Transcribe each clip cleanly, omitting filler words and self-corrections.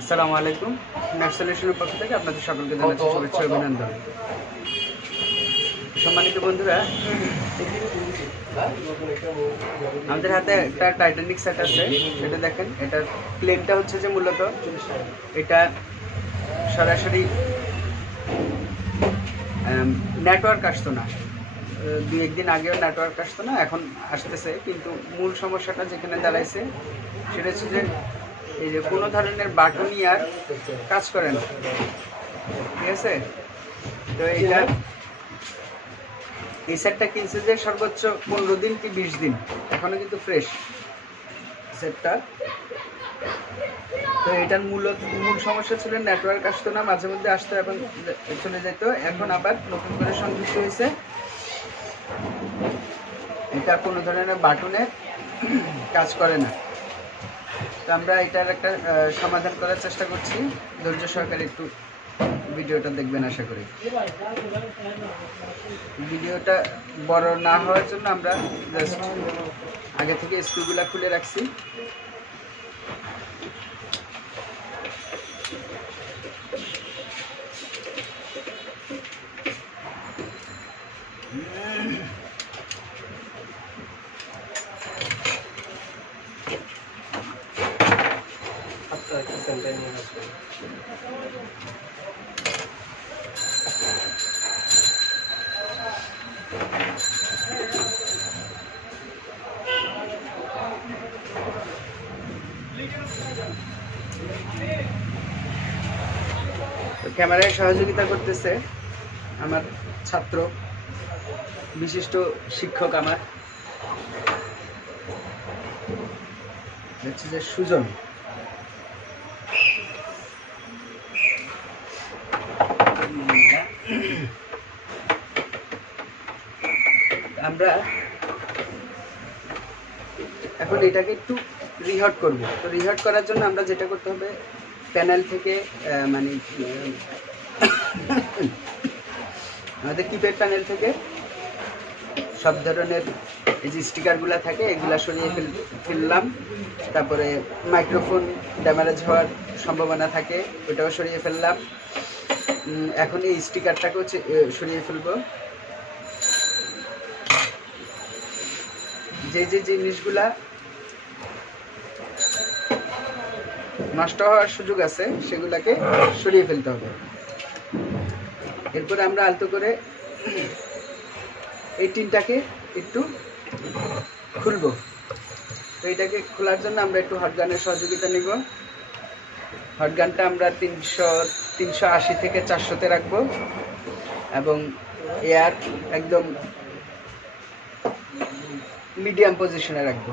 আসসালামু আলাইকুম। ম্যাথ সলিউশনের পক্ষ থেকে আপনাদের সকলকে জানাচ্ছি শুভেচ্ছা ও অভিনন্দন। সম্মানিত বন্ধুরা, আমাদের হাতে একটা টাইটানিক সেট আছে, সেটা দেখেন। এটার ক্লেমটা হচ্ছে যে মূলত এটা সরাসরি নেটওয়ার্ক আসতো না। দুই একদিন আগেও নেটওয়ার্ক আসতো না, এখন আসতেছে। কিন্তু মূল সমস্যাটা যেখানে দাঁড়াইছে সেটা হচ্ছে যে এই যে কোনো ধরনের বাটনই আর কাজ করে না, ঠিক আছে? তো এইটা এই সেটটা কিনছে যে সর্বোচ্চ 15 দিন কি 20 দিন, এখনো কিন্তু ফ্রেশ সেটটা। তো এটার মূল সমস্যা ছিল নেটওয়ার্ক আসতো না, মাঝে মধ্যে আসতো এবং চলে যেত। এখন আবার নতুন করে সংযুক্ত হয়েছে। এটা কোনো ধরনের বাটনে কাজ করে না। তো আমরা এটার একটা সমাধান করার চেষ্টা করছি। ধৈর্য সহকারে একটু ভিডিওটা দেখবেন আশা করি। ভিডিওটা বড় না হওয়ার জন্য আমরা জাস্ট আগে থেকে স্ক্রুগুলা খুলে রাখছি। ক্যামেরায় সহযোগিতা করতেছে আমার ছাত্র, বিশিষ্ট শিক্ষক আমার, হচ্ছে যে সুজন। আমরা এখন এটাকে একটু রিহট করব। তো রিহট করার জন্য আমরা যেটা করতে হবে, প্যানেল থেকে মানে আমাদের কিপ্যাড প্যানেল থেকে সব ধরনের এই যে স্টিকারগুলো থাকে এগুলা সরিয়ে ফেললাম। তারপরে মাইক্রোফোন ড্যামেজ হওয়ার সম্ভাবনা থাকে, ওটাও সরিয়ে ফেললাম। এখন এই স্টিকারটাকেও সরিয়ে ফেলবো। যে যে জিনিসগুলা নষ্ট হওয়ার সুযোগ আছে সেগুলাকে সরিয়ে ফেলতে হবে। এরপরে আমরা আলতো করে এই টিনটাকে একটু খুলবো। তো এটাকে খোলার জন্য আমরা একটু হটগানের সহযোগিতা নিব। হটগানটা আমরা 380 থেকে 400-তে রাখবো এবং এয়ার একদম মিডিয়াম পজিশনে রাখবো।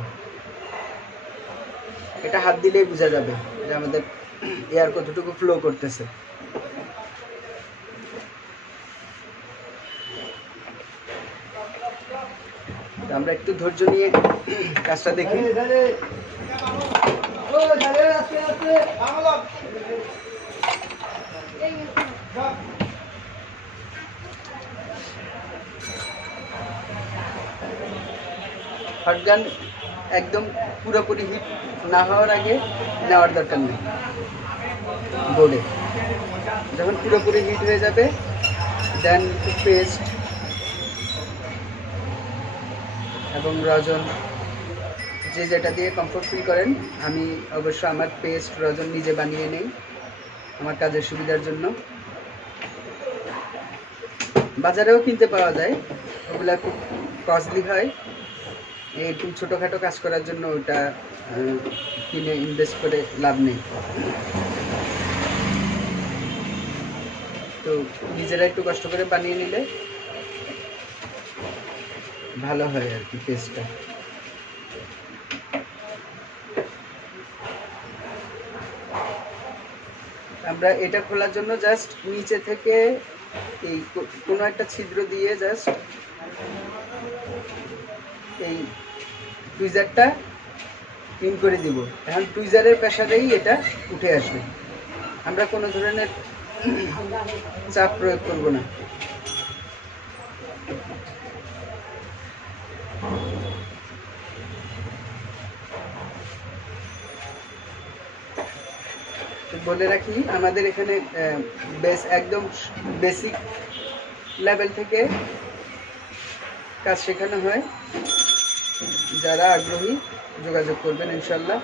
এটা হাত দিলেই বোঝা যাবে যে আমাদের এয়ার কতটুকু ফ্লো করতেছে। আমরা একটু ধৈর্য নিয়ে কাজটা দেখি। হটগান একদম পুরোপুরি হিট না হওয়ার আগে নেওয়ার দরকার নেই বোর্ডে। যখন পুরোপুরি হিট হয়ে যাবে দেন পেস্ট এবং রজন, যে যেটা দিয়ে কমফোর্ট ফিল করেন। আমি অবশ্য আমার পেস্ট রজন নিজে বানিয়ে নেই আমার কাজের সুবিধার জন্য। বাজারেও কিনতে পাওয়া যায়, ওগুলা খুব কস্টলি হয়। একটু ছোটোখাটো কাজ করার জন্য ওটা কিনে ইনভেস্ট করে লাভ নেই। তো নিজেরা একটু কষ্ট করে বানিয়ে নিলে ভালো হয় আর কি পেস্টটা। আমরা এটা খোলার জন্য জাস্ট নিচে থেকে এই কোনো একটা ছিদ্র দিয়ে জাস্ট এই টুইজারটা ক্লিন করে দিব। এখন টুইজারের প্রেসারেই এটা উঠে আসবে, আমরা কোনো ধরনের চাপ প্রয়োগ করব না। বলে রাখি, আমাদের এখানে একদম বেসিক লেভেল থেকে কাজ শেখানো হয়। যারা আগ্রহী যোগাযোগ করবেন ইনশাল্লাহ।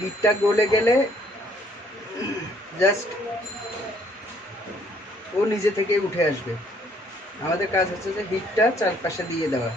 লিডটা গলে গেলে জাস্ট ও নিজে থেকে উঠে আসবে। আমাদের কাজ হচ্ছে যে হিটটা চারপাশে দিয়ে দেওয়া।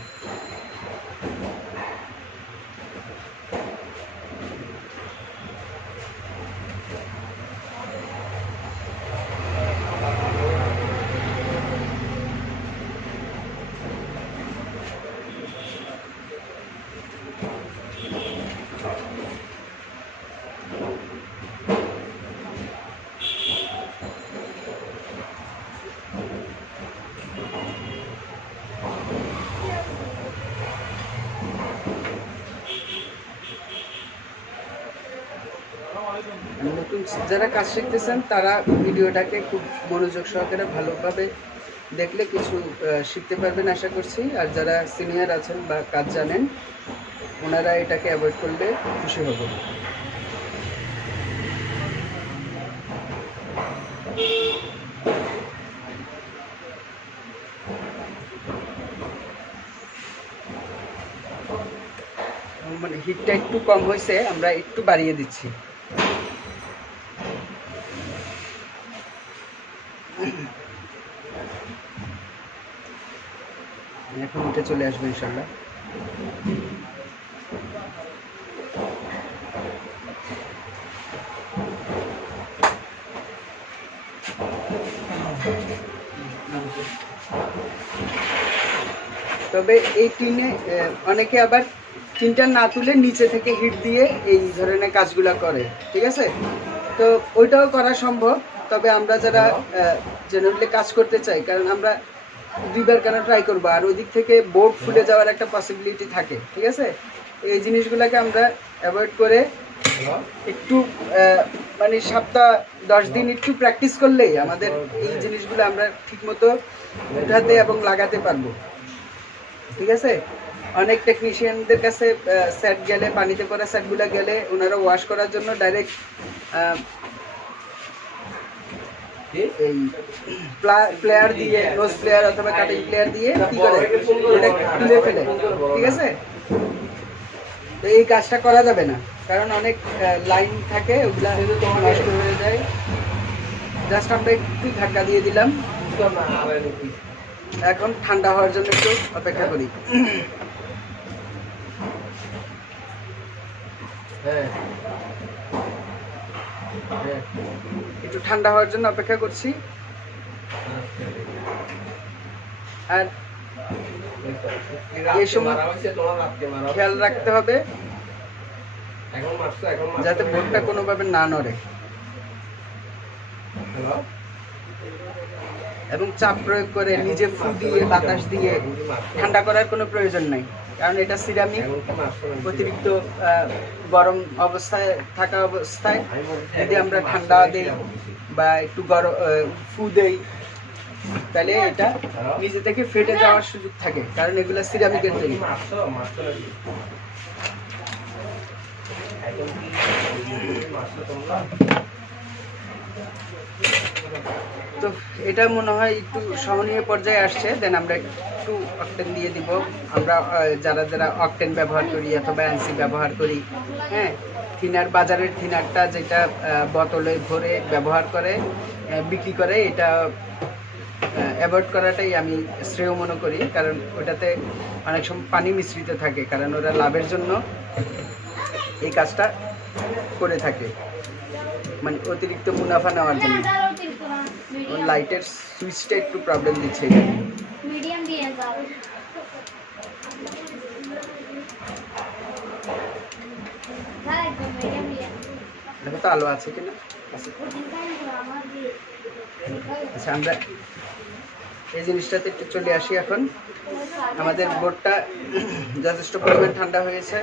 নতুন যারা কাজ শিখতেছেন তারা ভিডিওটাকে খুব মনোযোগ সহকারে ভালোভাবে দেখলে কিছু শিখতে পারবেন আশা করছি। আর যারা সিনিয়র আছেন বা কাজ জানেন ওনারা এটাকে অ্যাভয়েড করলে খুশি হব। মানে হিটটা একটু কম হয়েছে, আমরা একটু বাড়িয়ে দিচ্ছি। এখন উঠে চলে আসবে ইনশাল্লাহ। তবে এই টিনে অনেকে আবার টিনটা না তুলে নিচে থেকে হিট দিয়ে এই ধরনের কাজগুলো করে, ঠিক আছে? তো ওইটাও করা সম্ভব। তবে আমরা যারা জেনারেলি কাজ করতে চাই, কারণ আমরা দুইবার কেন ট্রাই করবো, আর ওই দিক থেকে বোর্ড ফুলে যাওয়ার একটা পসিবিলিটি থাকে, ঠিক আছে? এই জিনিসগুলোকে আমরা অ্যাভয়েড করে একটু মানে 7-10 দিন একটু প্র্যাকটিস করলেই আমাদের এই জিনিসগুলো আমরা ঠিকমতো উঠাতে এবং লাগাতে পারবো, ঠিক আছে? অনেক টেকনিশিয়ানদের কাছে সেট গেলে, পানিতে পড়া সেটগুলো গেলে ওনারা ওয়াশ করার জন্য ডাইরেক্ট এই প্লেয়ার দিয়ে, নোজ প্লেয়ার অথবা কাটিং প্লেয়ার দিয়ে কি করে এটা তুলে ফেলে, ঠিক আছে? তো এই কাজটা করা যাবে না, কারণ অনেক লাইন থাকে, ওগুলা নষ্ট হয়ে যায়। জাস্ট আমরা একটু ধাক্কা দিয়ে দিলাম। এখন ঠান্ডা হওয়ার জন্য একটু অপেক্ষা করি। একটু ঠান্ডা হওয়ার জন্য অপেক্ষা করছি। আর এই সময় খেয়াল রাখতে হবে যাতে বোর্ডটা কোনোভাবে না নড়ে, এবং চাপ প্রয়োগ করে নিজে ফু দিয়ে বাতাস দিয়ে ঠান্ডা করার কোনো প্রয়োজন নাই, কারণ এটা সিরামিক। অতিরিক্ত গরম অবস্থায় থাকা অবস্থায় যদি আমরা ঠান্ডা দিই বা একটু গরম ফু দেই, তাহলে এটা নিজে থেকে ফেটে যাওয়ার সুযোগ থাকে, কারণ এগুলো সিরামিকের তৈরি। তো এটা মনে হয় একটু সহনীয় পর্যায়ে আসছে। দেন আমরা একটু অকটেন দিয়ে দিব। আমরা যারা যারা অকটেন ব্যবহার করি অথবা এনসি ব্যবহার করি, হ্যাঁ, থিনার, বাজারের থিনারটা যেটা বোতলে ভরে ব্যবহার করে বিক্রি করে, এটা অ্যাভয়েড করাটাই আমি শ্রেয় মনে করি, কারণ ওটাতে অনেক সময় পানি মিশ্রিত থাকে, কারণ ওরা লাভের জন্য এই কাজটা করে থাকে, মানে অতিরিক্ত মুনাফা নেওয়ার জন্য। লাইটের সুইচটা একটু প্রবলেম দিচ্ছে এটা। দেখো তো আলো আছে কিনা। আচ্ছা, আমরা এই জিনিসটাতে একটু চলে আসি। এখন আমাদের বোর্ডটা যথেষ্ট পরিমাণ ঠান্ডা হয়েছে।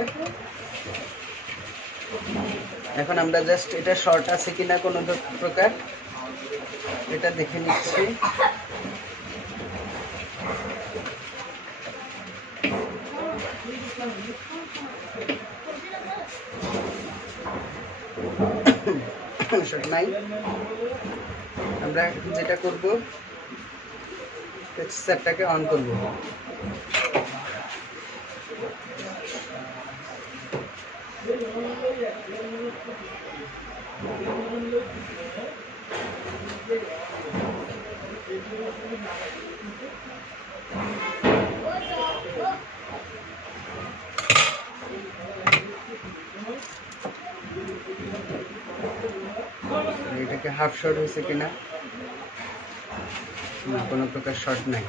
এখন আমরা জাস্ট এটা শর্ট আছে কিনা কোনো প্রকার এটা দেখে নিচ্ছি। শর্ট নাই। আমরা যেটা করব সেটটাকে অন করব। এটাকে হাফ শর্ট হয়েছে কিনা, না কোনো প্রকার শর্ট নাই।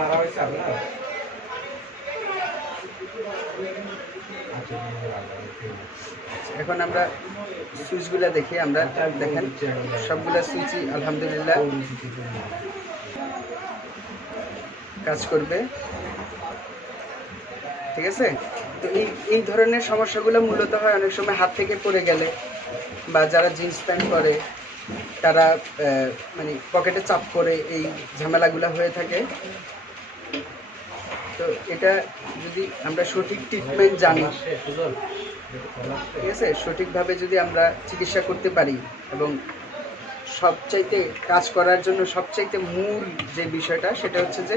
মারা হয়েছে আপনার এখন আমরা সুইচগুলা দেখি। আমরা দেখেন সবগুলা সুইচই আলহামদুলিল্লাহ কাজ করবে, ঠিক আছে। তো এই ধরনের সমস্যাগুলো মূলত হয় অনেক সময় হাত থেকে পড়ে গেলে, বা যারা জিন্স প্যান্ট পরে তারা মানে পকেটে চাপ করে এই ঝামেলাগুলো হয়ে থাকে। তো এটা যদি আমরা সঠিক ট্রিটমেন্ট জানি, ঠিক আছে, সঠিকভাবে যদি আমরা চিকিৎসা করতে পারি, এবং সবচাইতে কাজ করার জন্য সবচাইতে মূল যে বিষয়টা সেটা হচ্ছে যে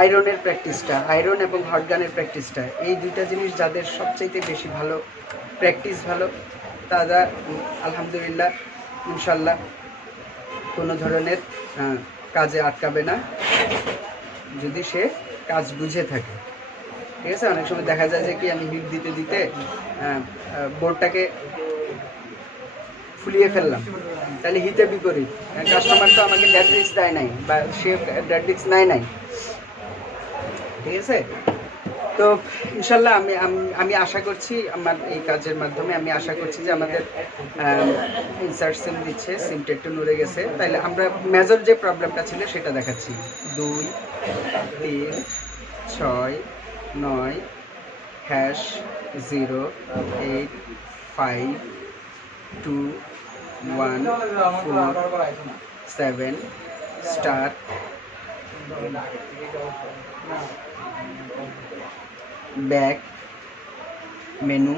আয়রনের প্র্যাকটিসটা, আয়রন এবং হটগানের প্র্যাকটিসটা, এই দুইটা জিনিস যাদের সবচাইতে বেশি ভালো প্র্যাকটিস ভালো, তারা আলহামদুলিল্লাহ ইনশাল্লাহ কোনো ধরনের কাজে আটকাবে না, যদি সে কাজ বুঝে থাকে, ঠিক আছে। অনেক সময় দেখা যায় যে কি আমি হিট দিতে দিতে বোর্ডটাকে ফুলিয়ে ফেললাম, তাহলে হিতে বিপরীত। কাস্টমার তো আমাকে ডেড রিস্ক দেয় নাই, বা সে ডেড রিস্ক নেয় নাই, ঠিক আছে। তো ইনশাল্লাহ আমি আশা করছি আমার এই কাজের মাধ্যমে আমি আশা করছি যে আমাদের ইনসার্ট সিম দিচ্ছে, সিমটা একটু নড়ে গেছে, তাইলে আমরা মেজর যে প্রবলেমটা ছিল সেটা দেখাচ্ছি। 2 3 6 9 #0 8 5 2 1 4 7 star back menu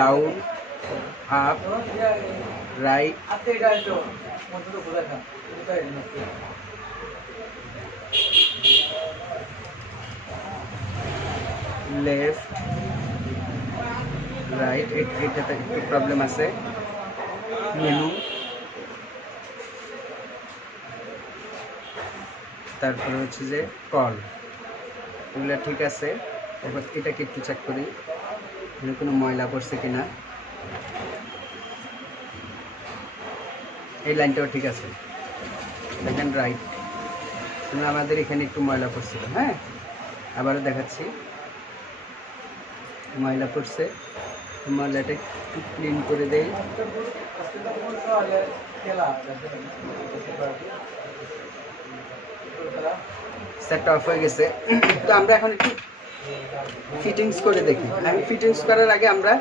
down up right left right, এটাতে একটু প্রবলেম আছে। মেনু, তারপরে হচ্ছে যে কল, এগুলো ঠিক আছে। এবার এটাকে একটু চেক করি কোনো ময়লা পড়ছে কিনা। এই লাইনটাও ঠিক আছে, দেখেন রাইট। আমাদের এখানে একটু ময়লা পড়ছিল, হ্যাঁ আবারও দেখাচ্ছি। ময়লা পড়ছে, ময়লাটা একটু ক্লিন করে দেই। সেটটা অফ হয়ে গেছে। তো আমরা এখন একটু ফিটিংস করে দেখি। আমি ফিটিংস করার আগে আমরা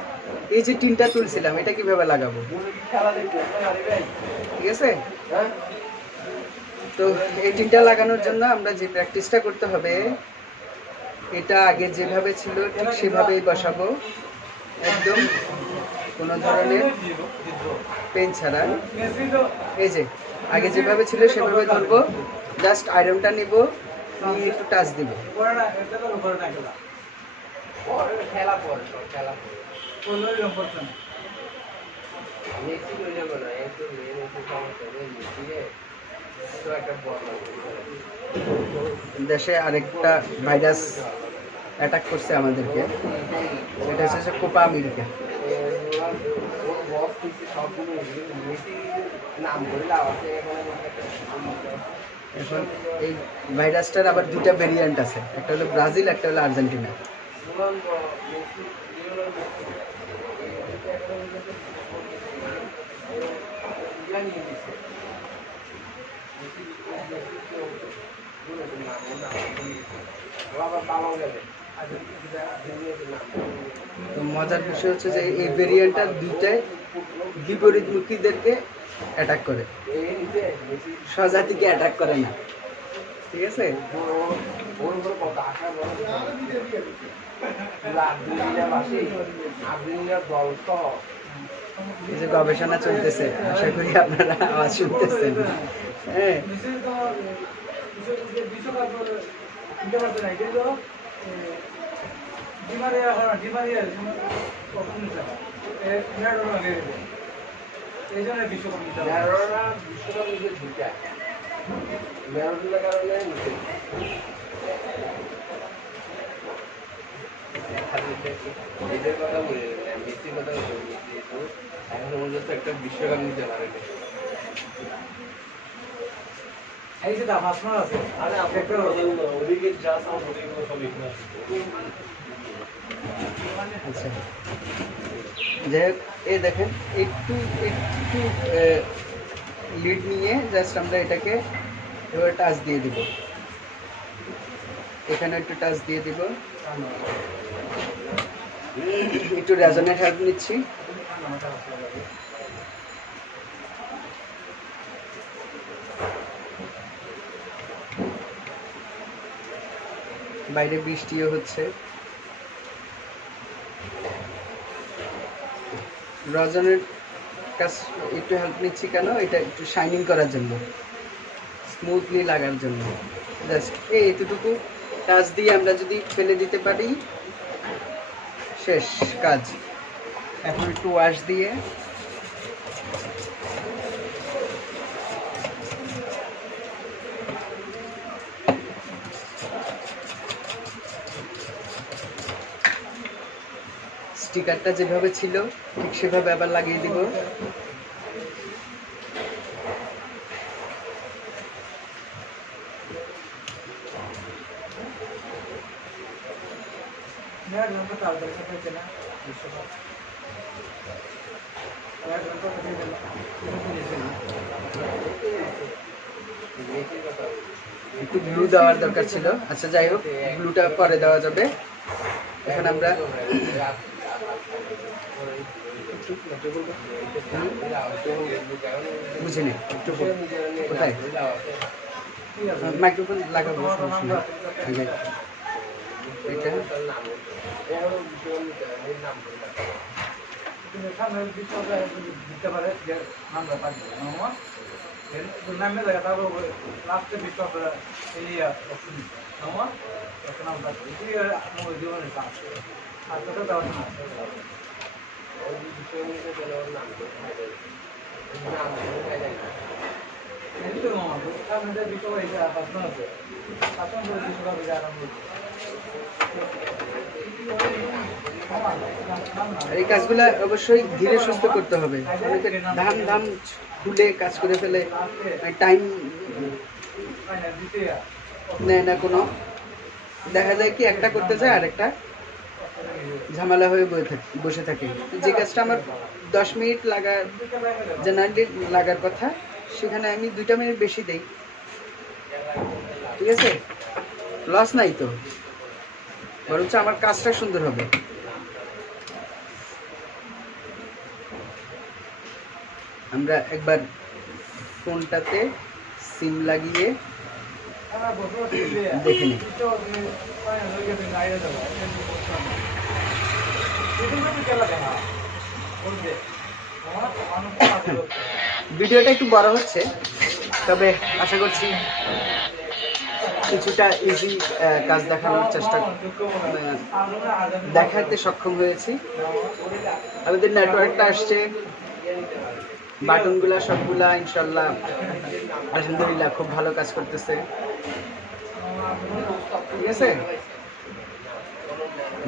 এই যে টিনটা তুলছিলাম এটা কিভাবে লাগাবো, ঠিক আছে। তো এই টিনটা লাগানোর জন্য আমরা যে প্র্যাকটিসটা করতে হবে, এটা আগে যেভাবে ছিল ঠিক সেভাবেই বসাবো, একদম কোনো ধরনের পেন ছাড়া। এই যে আগে যেভাবে ছিল সেভাবে ধরবো, জাস্ট আয়রনটা নিব, নিয়ে একটু টাচ দিব। দেশে আরেকটা ভাইরাস অ্যাটাক করছে আমাদেরকে, সেটা হচ্ছে কোপা আমেরিকা। এখন এই ভাইরাসটার আবার দুটা ভেরিয়েন্ট আছে, একটা হলো ব্রাজিল, একটা হলো আর্জেন্টিনা। তো মজার বিষয় হচ্ছে যে এই ভেরিয়েন্টটা দুইটাই বিপরীতমুখীদেরকে অ্যাটাক করে, স্বজাতিকে অ্যাটাক করে না। ঠিক আছে, এই যে গবেষণা চলতেছে, আশা করি আপনারা আওয়াজ শুনতেছেন। হ্যাঁ, একটা বিশ্বকাপ নিতে পারে আচ্ছা, যাই হোক, এই দেখেন একটু একটু লিড নিয়ে জাস্ট আমরা এটাকে এবার টাচ দিয়ে দিব, এখানে একটু টাচ দিয়ে দিব, একটু রেজনের হেল্প নিচ্ছি। বাইরে বৃষ্টিও হচ্ছে। রজনের কাছ একটু হেল্প নিচ্ছি কেন, এটা একটু শাইনিং করার জন্য, স্মুথলি লাগার জন্য। জাস্ট এইটুকু টাচ দিয়ে আমরা যদি ফেলে দিতে পারি, শেষ কাজ। এখন একটু ওয়াশ দিয়ে স্টিকারটা যেভাবে ছিল ঠিক সেভাবে আবার লাগিয়ে দিব। একটু গ্লু দেওয়ার দরকার ছিল, আচ্ছা যাই হোক, গ্লুটা পরে দেওয়া যাবে। এখন আমরা বুঝিনি কোথায় মাইক্রোফোন লাগাবো, সমস্যা নেই। এটা এই কাজগুলা অবশ্যই ধীরে সুস্থ করতে হবে, অনেকে ধাম ধাম খুলে কাজ করে ফেলে, টাইম নেয় না কোনো, দেখা যায় কি একটা করতে যায় আর একটা ঝামেলা হয়ে বসে থাকে। যে কাজটা আমার 10 মিনিট লাগার, জেনারেলি লাগার কথা, সেখানে আমি 2টা মিনিট বেশি দেই। ঠিক আছে, লস নাই তো, বরঞ্চ আমার কাজটা সুন্দর হবে। আমরা একবার ফোনটাতে সিম লাগিয়ে দেখে নিই। ভিডিওটা একটু বড় হচ্ছে, তবে আশা করছি কিছুটা ইজি কাজ দেখানোর চেষ্টা দেখাতে সক্ষম হয়েছি। আমাদের নেটওয়ার্কটা আসছে, বাটনগুলা সবগুলা ইনশাল্লাহ আলহামদুলিল্লাহ খুব ভালো কাজ করতেছে। ঠিক আছে,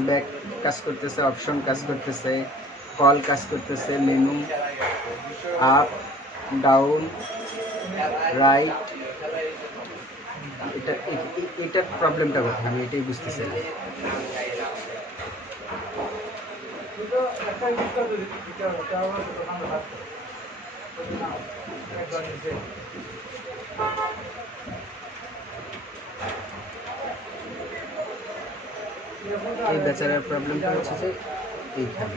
ব্যাক কাজ করতেছে, অপশন কাজ করতেছে, কল কাজ করতেছে, মেনু আপ ডাউন রাইট এটার প্রবলেমটা কোথায় আমি এটাই বুঝতেছি না। এই বেচারার প্রবলেমটা হচ্ছে যে এইখানে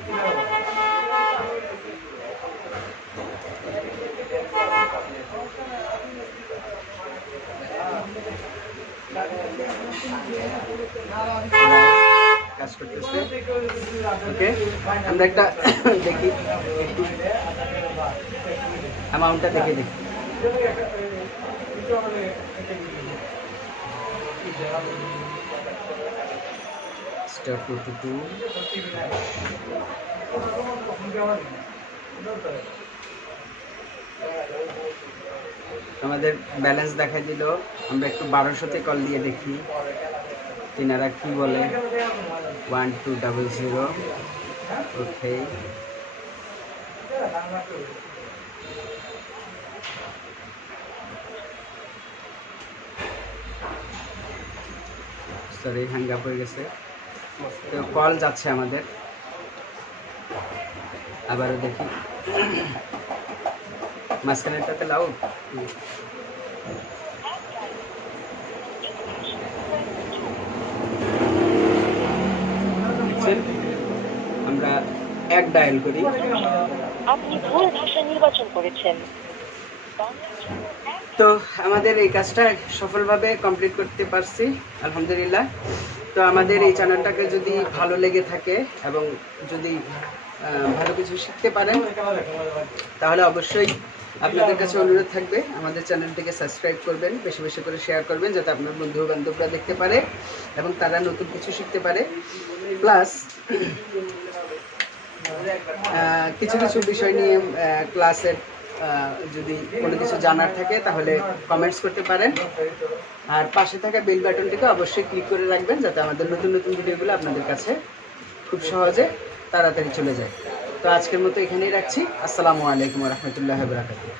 কাজ করতেছে। ওকে, আমরা একটা দেখি অ্যামাউন্টটা দেখে দেখি। স্টার 42 আমাদের ব্যালেন্স দেখাই দিল। আমরা একটু 1200-তে কল দিয়ে দেখি তিনারা কি বলে। 1200। ওকে, সরি হ্যাং আপ হয়ে গেছে। তো কল যাচ্ছে আমাদের, আবারও দেখি। মাঝখানেরটাতে লাউড। আমরা এক ডায়াল করি। আপনি ভুল ভাষা নির্বাচন করেছেন। তো আমাদের এই কাজটা সফলভাবে কমপ্লিট করতে পারছি, আলহামদুলিল্লাহ। তো আমাদের এই চ্যানেলটাকে যদি ভালো লেগে থাকে এবং যদি ভালো কিছু শিখতে পারেন, তাহলে অবশ্যই আপনাদের কাছে অনুরোধ থাকবে আমাদের চ্যানেলটিকে সাবস্ক্রাইব করবেন, বেশি বেশি করে শেয়ার করবেন, যাতে আপনার বন্ধু বান্ধবরা দেখতে পারে এবং তারা নতুন কিছু শিখতে পারে। প্লাস কিছু কিছু বিষয় নিয়ে ক্লাসের যদি কোনো কিছু জানার থাকে তাহলে কমেন্টস করতে পারেন। আর পাশে থাকা বেল বাটনটিকে অবশ্যই ক্লিক করে রাখবেন, যাতে আমাদের নতুন নতুন ভিডিওগুলো আপনাদের কাছে খুব সহজে তাড়াতাড়ি চলে যায়। তো আজকের মতো এখানেই রাখছি। আসসালামু আলাইকুম ওয়া রাহমাতুল্লাহি ওয়া বারাকাতুহু।